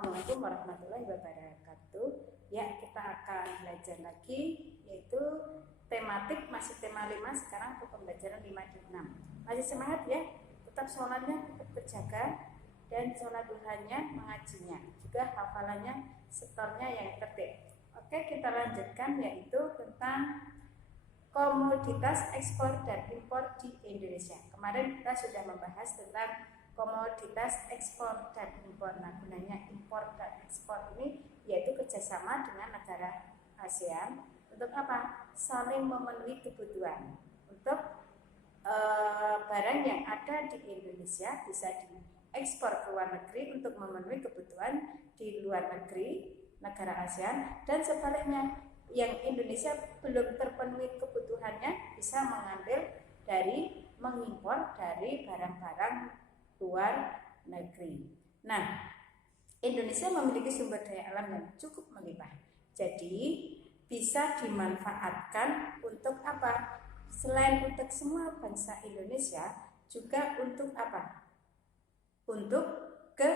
Assalamualaikum warahmatullahi wabarakatuh. Ya, kita akan belajar lagi, yaitu tematik, masih tema 5, sekarang untuk pembelajaran 5 dan 6. Masih semangat ya, tetap sholatnya tetap terjaga, dan sholat duhanya mengajinya, juga hafalannya, setornya yang tertib. Oke, kita lanjutkan, yaitu tentang komoditas ekspor dan impor di Indonesia. Kemarin kita sudah membahas tentang komoditas ekspor dan impor. Nah, gunanya impor dan ekspor ini yaitu kerjasama dengan negara ASEAN untuk apa? Saling memenuhi kebutuhan. Untuk barang yang ada di Indonesia bisa diekspor ke luar negeri untuk memenuhi kebutuhan di luar negeri negara ASEAN, dan sebaliknya yang Indonesia belum terpenuhi kebutuhannya bisa mengimpor dari barang-barang luar negeri. Nah, Indonesia memiliki sumber daya alam yang cukup melimpah. Jadi bisa dimanfaatkan untuk apa? Selain untuk semua bangsa Indonesia, juga untuk apa? Untuk ke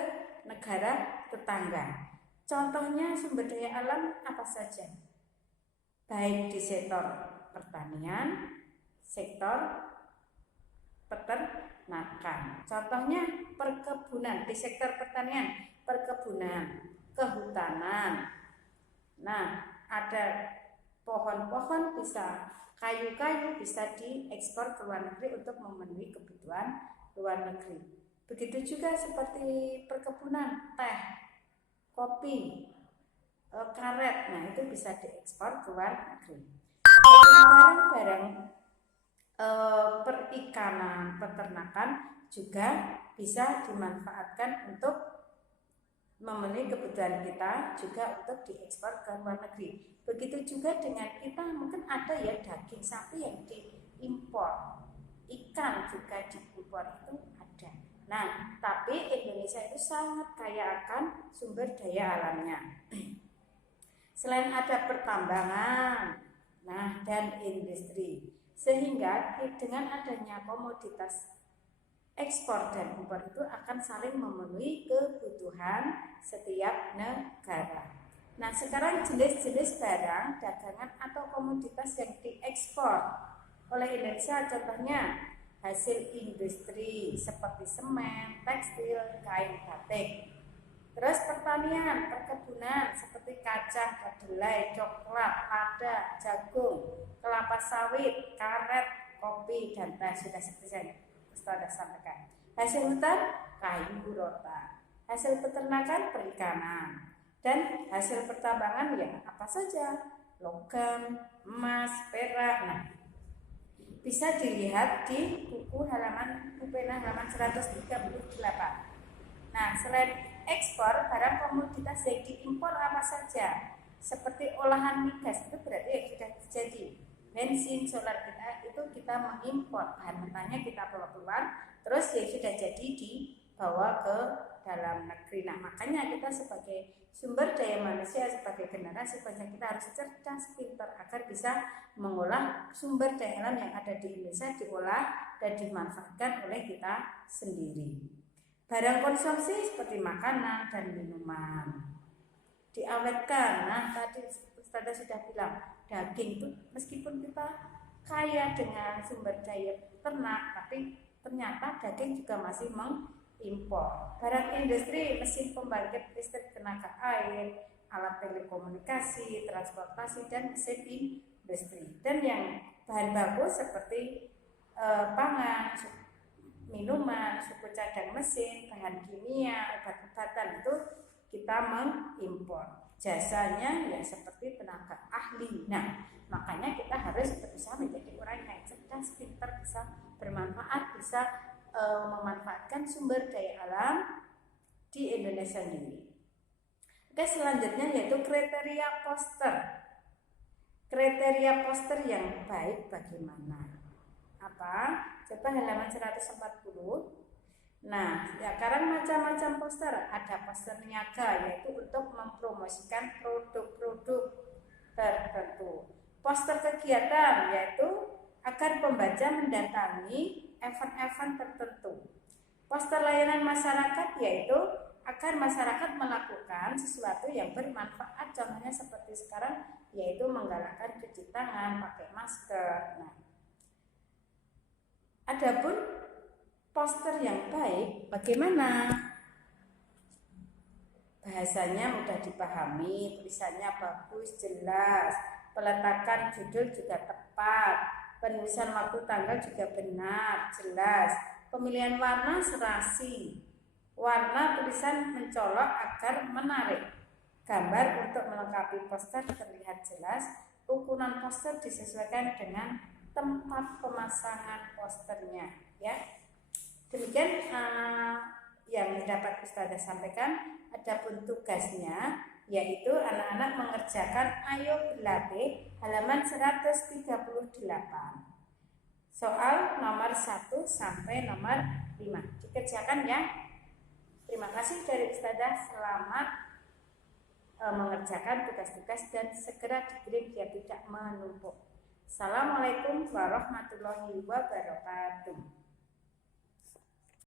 negara tetangga. Contohnya sumber daya alam apa saja? Baik di sektor pertanian, sektor peternakan. Contohnya perkebunan, di sektor pertanian, perkebunan, kehutanan. Nah, ada pohon-pohon, bisa kayu-kayu bisa diekspor ke luar negeri untuk memenuhi kebutuhan luar negeri. Begitu juga seperti perkebunan teh, kopi, karet. Nah, itu bisa diekspor ke luar negeri. Barang-barang perikanan, peternakan juga bisa dimanfaatkan untuk memenuhi kebutuhan kita, juga untuk diekspor ke luar negeri. Begitu juga dengan kita, mungkin ada ya daging sapi yang diimpor, ikan juga diimpor, itu ada. Nah, tapi Indonesia itu sangat kaya akan sumber daya alamnya. Selain ada pertambangan, nah, dan industri, sehingga dengan adanya komoditas ekspor dan impor itu akan saling memenuhi kebutuhan setiap negara. Nah, sekarang jenis-jenis barang, dagangan atau komoditas yang diekspor oleh Indonesia, contohnya hasil industri seperti semen, tekstil, kain batik. Terus pertanian, perkebunan seperti kacang, kedelai, coklat, lada, jagung, kelapa sawit, karet, kopi, dan teh. Sudah seperti saya sampaikan. Hasil hutan, kayu, rotan. Hasil peternakan, perikanan. Dan hasil pertambangan ya apa saja? Logam, emas, perak. Nah, bisa dilihat di buku pena halaman 138. Nah, selain ekspor, barang komoditas yang diimpor apa saja? Seperti olahan migas, itu berarti ya sudah terjadi. Bensin, solar itu kita mengimpor, bahan mentahnya kita bawa keluar, terus ya sudah jadi dibawa ke dalam negeri. Nah, makanya kita sebagai sumber daya manusia, sebagai generasi bangsa, kita harus cerdas, pintar agar bisa mengolah sumber daya alam yang ada di Indonesia, diolah dan dimanfaatkan oleh kita sendiri. Barang konsumsi seperti makanan dan minuman diawetkan. Nah, tadi Ustazah sudah bilang, daging itu meskipun kita kaya dengan sumber daya ternak, tapi ternyata daging juga masih mengimpor. Barang industri, mesin pembangkit listrik tenaga air, alat telekomunikasi, transportasi, dan mesin industri. Dan yang bahan baku seperti pangan, minuman, suku cadang mesin, bahan kimia, obat-obatan, itu kita mengimpor. Jasanya ya seperti tenaga ahli. Nah, makanya kita harus berusaha menjadi orang yang cerdas, pintar, bisa bermanfaat, bisa memanfaatkan sumber daya alam di Indonesia sendiri. Oke, selanjutnya yaitu kriteria poster. Kriteria poster yang baik bagaimana? Apa? Coba halaman 140. Nah, sekarang macam-macam poster. Ada poster niaga, yaitu untuk mempromosikan produk-produk tertentu. Poster kegiatan, yaitu agar pembaca mendatangi event-event tertentu. Poster layanan masyarakat, yaitu agar masyarakat melakukan sesuatu yang bermanfaat. Contohnya seperti sekarang, yaitu menggalakkan cuci tangan, pakai masker. Nah, adapun poster yang baik bagaimana? Bahasanya mudah dipahami, tulisannya bagus, jelas, peletakan judul juga tepat, penulisan waktu tanggal juga benar, jelas, pemilihan warna serasi, warna tulisan mencolok agar menarik, gambar untuk melengkapi poster terlihat jelas, ukuran poster disesuaikan dengan tempat pemasangan posternya, ya. Demikian yang dapat Ustazah sampaikan. Adapun tugasnya yaitu anak-anak mengerjakan Ayo Berlatih halaman 138. Soal nomor 1 sampai nomor 5. Dikerjakan ya. Terima kasih dari Ustazah. Selamat mengerjakan tugas-tugas dan segera dikirim biar tidak menumpuk. Assalamualaikum warahmatullahi wabarakatuh.